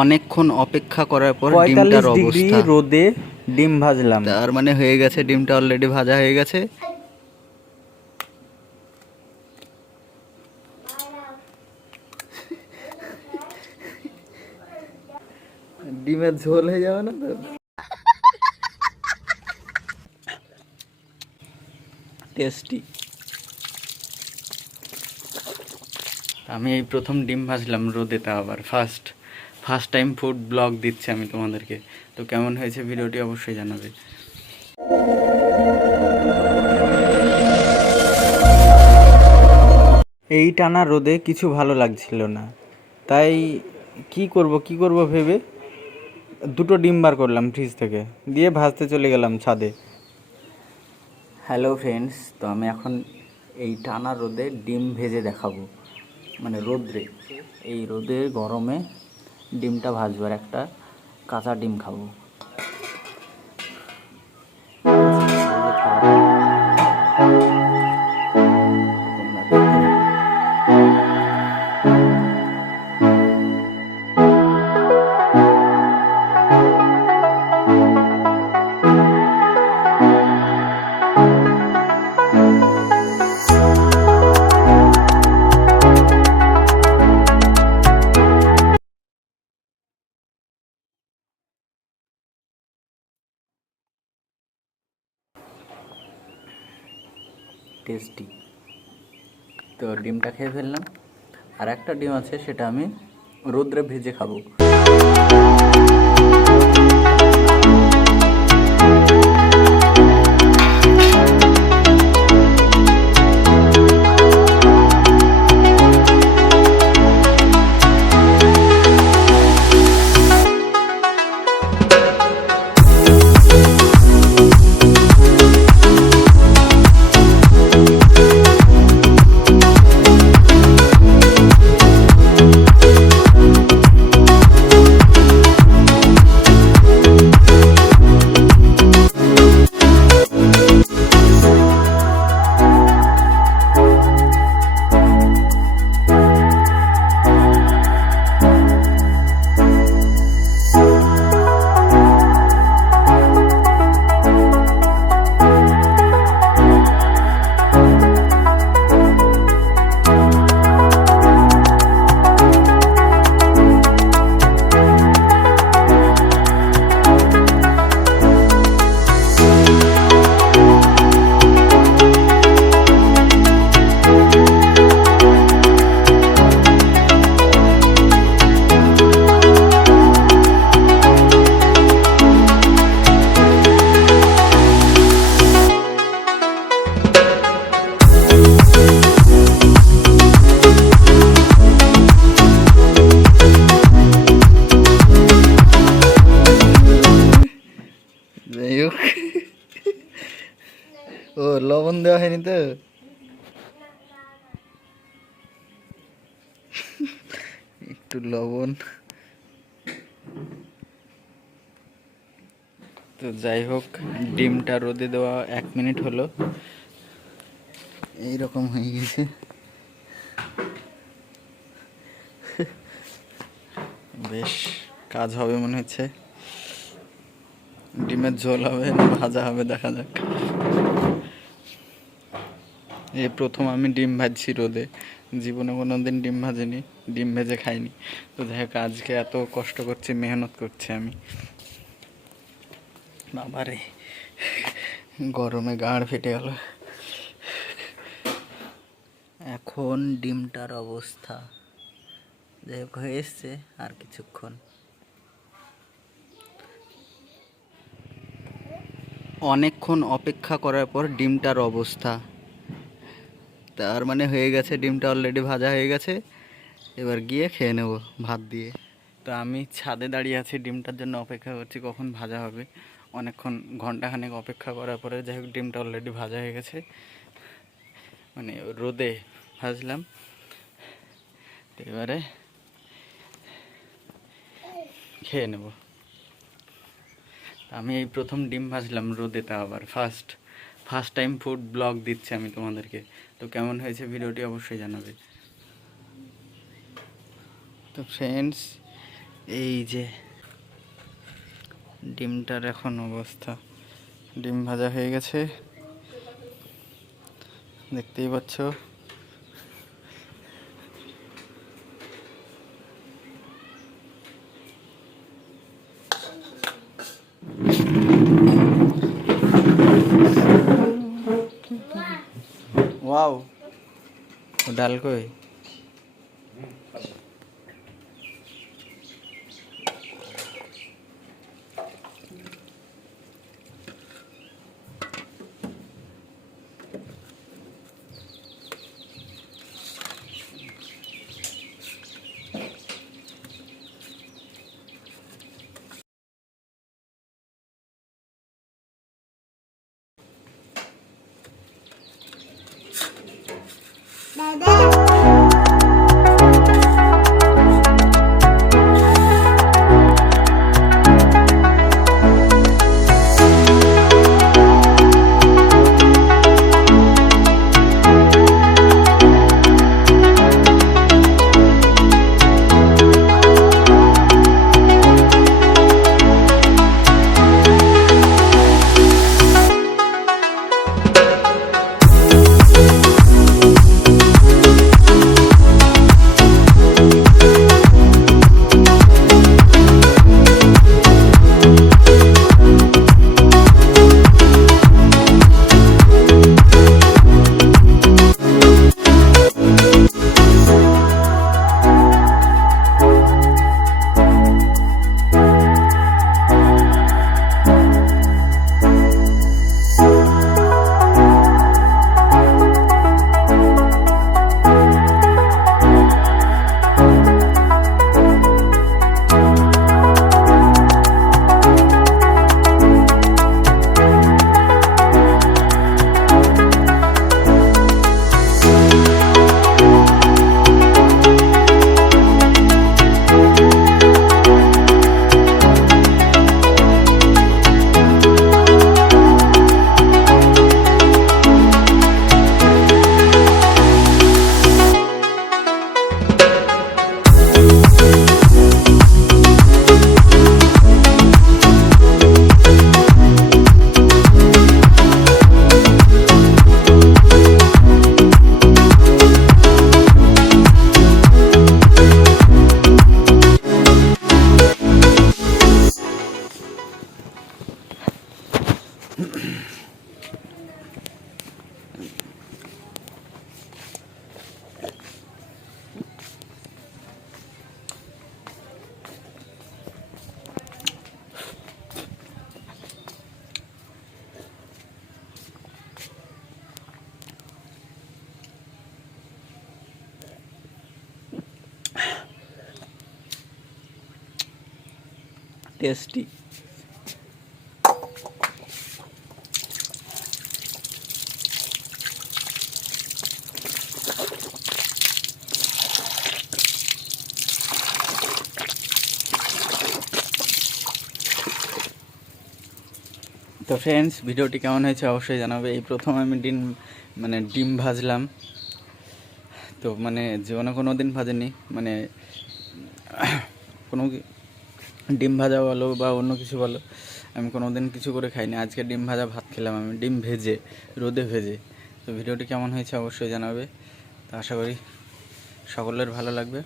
অনেকক্ষণ অপেক্ষা করার পর 45 ডিমটার ডিগ্রি অবস্থা, রোদে ডিম ভাজলাম। তার মানে হয়ে গেছে, ডিমটা অলরেডি ভাজা হয়ে গেছে। ডিমের ঝোল হয়ে যাবে না তো? টেস্টি। আমি এই প্রথম ডিম ভাজলাম রোদে, তা আবার ফার্স্ট টাইম ফুড ব্লগ দিচ্ছি আমি তোমাদেরকে। তো কেমন হয়েছে ভিডিওটি অবশ্যই জানাবে। এই টানা রোদে কিছু ভালো লাগছিল না, তাই কি করব ভেবে দুটো ডিম বার করলাম ফ্রিজ থেকে, দিয়ে ভাজতে চলে গেলাম ছাদে। হ্যালো ফ্রেন্ডস, তো আমি এখন এই টানা রোদে ডিম ভেজে দেখাবো, মানে রোদ্রে, এই রোদে গরমে ডিমটা ভাজবো আর একটা কাঁচা ডিম খাবো। টেস্টি। তো ডিমটা খেয়ে ফেললাম, আর একটা ডিম আছে, সেটা আমি রোদ্রে ভেজে খাবো। যাই হোক, ও লবণ দেওয়া হয়নি তো? একটু লবণ। তো যাই হোক, ডিমটা রোদে দেওয়া 1 মিনিট হলো, এইরকম হয়ে গেছে। বেশ কাজ হবে মনে হচ্ছে। ডিমের ঝোল হবে না ভাজা হবে দেখা যাক। এই প্রথম আমি ডিম ভাজছি রোদে, জীবনে কোনো দিন ডিম ভাজিনি, ডিম ভেজে খাইনি। তো যাই হোক, আজকে এত কষ্ট করছি, মেহনত করছি আমি। বাবারে, গরমে গাঁড় ফেটে গেল। এখন ডিমটার অবস্থা যাই হোক হয়ে এসছে, আর কিছুক্ষণ। অনেকক্ষণ অপেক্ষা করার পর ডিমটার অবস্থা, তার মানে হয়ে গেছে, ডিমটা অলরেডি ভাজা হয়ে গেছে। এবার গিয়ে খেয়ে নেব ভাত দিয়ে। তো আমি ছাদে দাঁড়িয়ে আছি, ডিমটার জন্য অপেক্ষা করছি কখন ভাজা হবে। অনেকক্ষণ, ঘন্টাখানেক অপেক্ষা করার পরে যাই হোক ডিমটা অলরেডি ভাজা হয়ে গেছে, মানে রোদে ভাজলাম। এবারে খেয়ে নেব। আমি এই প্রথম ডিম ভাজলাম রোদে, তা আবার ফার্স্ট টাইম ফুড ব্লগ দিচ্ছি আমি তোমাদেরকে। তো কেমন হয়েছে ভিডিওটি অবশ্যই জানাবে। তো ফ্রেন্ডস, এই যে ডিমটার এখন অবস্থা, ডিম ভাজা হয়ে গেছে দেখতেই পাচ্ছ। वाओ, वो डाल को है। টেস্টি। তো ফ্রেন্ডস, ভিডিওটি কেমন হয়েছে অবশ্যই জানাবে। এই প্রথম আমি ডিম ভাজলাম, তো মানে জীবনে কোনো দিন ভাজেনি, মানে কোনো ডিম ভাজা বলো বা অন্য কিছু বলো, আমি কোনো দিন কিছু করে খাইনি। আজকে ডিম ভাজা ভাত খেলাম আমি, ডিম ভেজে, রোদে ভেজে। তো ভিডিওটি কেমন হয়েছে অবশ্যই জানাবে। তো আশা করি সকলের ভালো লাগবে।